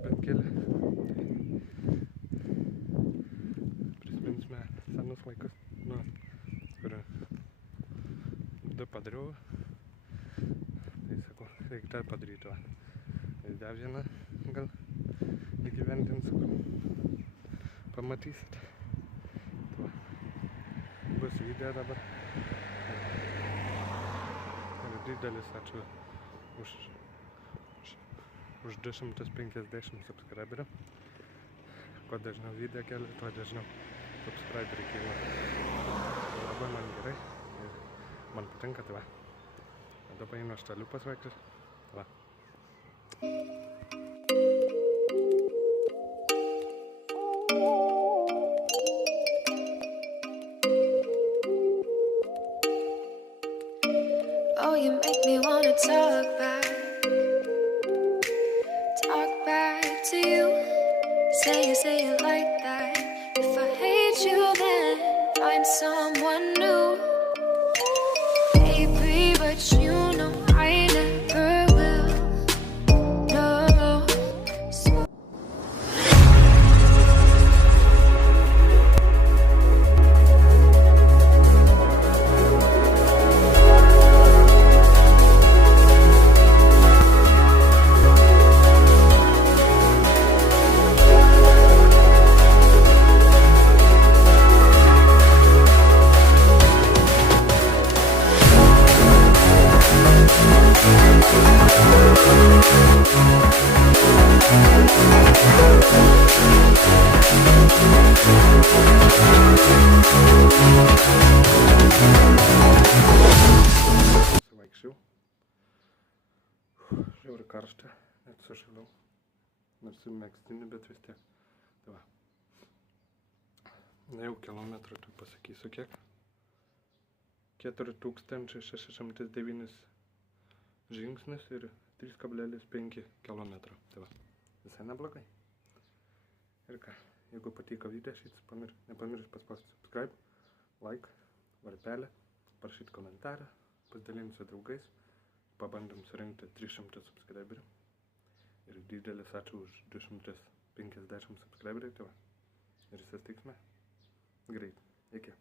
bent keli. Prisiminsime senus laikus, kur 2 padariau. Tai sakau, reikia tą padaryti, va. Ir dar vieną gal įgyvendinsiu, kur pamatysit. Tai va, bus video dabar. Ir didelis ačiū už 250 subscriberių. Kuo dažniau video keliu, tuo dažniau subscriberių kyla. Tai labai man gerai ir man patinka, tai va. Dabar einu aš toliau pasveikti. Va. Oh, you make me wanna talk back to you. Say it like that. If I hate you, then find someone new. Baby, but you know I never will. No. Vaikščiau. Žiauri karšta, net sušilau. Nors su megztiniu, bet vis tiek. Tai va. Na jau kilometrų, tai pasakysiu kiek. 4609 žingsnis ir 3,5 kilometro. Tai va, visai neblogai. Ir ką, jeigu patiko video šis, nepamiršk paspausti subscribe, like, varpelę, parašyti komentarą, pasidalinti su draugais, pabandom surinkti 300 subscriberių. Ir didelis ačiū už 250 subscriberių, tai va. Ir susitiksime greit. Iki.